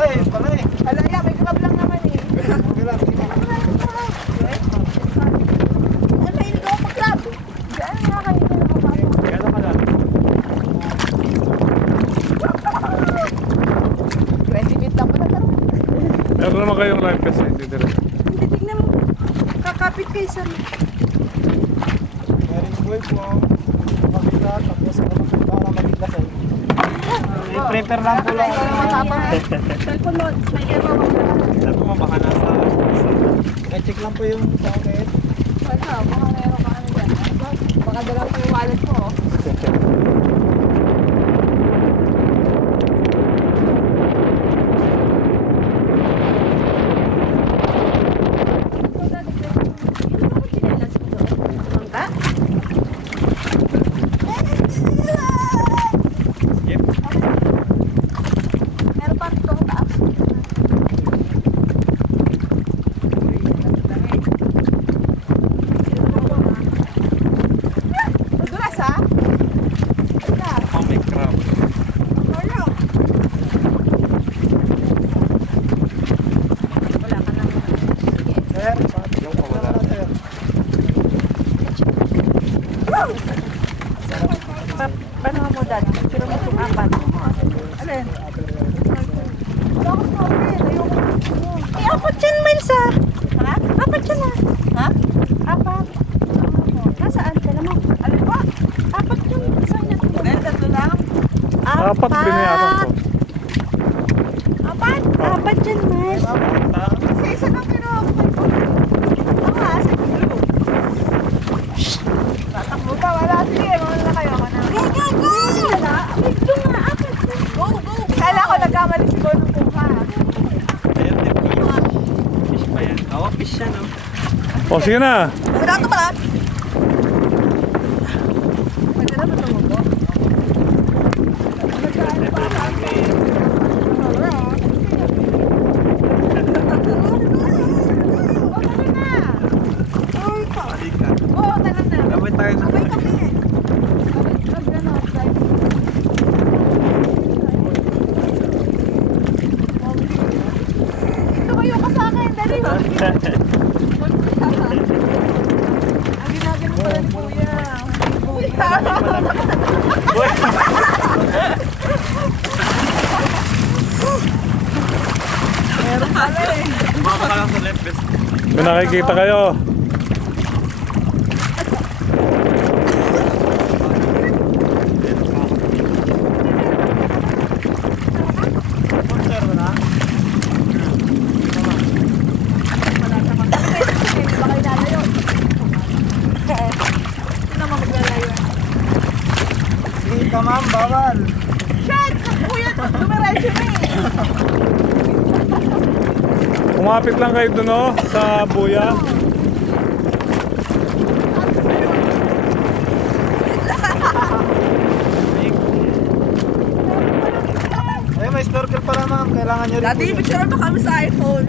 Palay. Alaya, may crab lang naman eh. Okay lang. Ay, mahilig ako mag-crab. Diyan, nakakainin na ako. Kaya ka lang. 20 feet lang pala taro. Meron naman kayong live kasi hindi dire. Hindi, tignan mo. Kakapit kayo sa... Meron boy po. Makita. Tapos para magiglas ay. I-prepare lang po lang. Cellphone mo, may aircon mo. Sabi mo baka nasa... I-check lang po yung socket. Wala, baka meron ka ano dyan. Baka dala ko yung wallet mo. Skip. Meron pa ito ang taas. Madulas ha? Wala. Oh, may crab. Wala. Wala ka na. Sige. Sir, yung wala na sir. Paano mo dad? Pero mo itong apat. Alin? Wala ko sa akin. Ayoko. Ay, apat yan, Miles ah. Ha? Apat yan ah. Ha? Apat. Nasaan? Dala mo. Alin ba? Apat yung sa'yo na ito. Dahil tatlo lang? Apat binayaran ko. Apat? Apat yan, Miles. Kasi isa lang kinuha ko kayo. Ako nga, sa group. Tatakbo pa, wala. Sige, muna na kayo. Ako na. Go, go, go! Wala. Ito nga, apat. Go, go! Kala ko nagkamali si Bono po ka. Ayan, fish pa yan. Oo, fish yan, no? O sige na. Wala ito pala. Pwede na ba tumubo? Oo, tagal na. Sabay tayo sa... Sabay kami. Sabay na. Tumayo ka sa akin, dali. Ang ginagano pala ni Kuya. Meron pala eh. Baka ka lang sa left best. May nakikita kayo. Sponsor mo na? Wala sa mga. Baka ilalayo. Ito naman maglalayo. Sige ka ma'am, bawal. Shit! Kuya, dumiretso na eh. Kumapit lang kayo doon oh, sa buya. Ay, may snorkel pala ma'am. Kailangan nyo rin po Dati, yun. picture pa kami sa iPhone.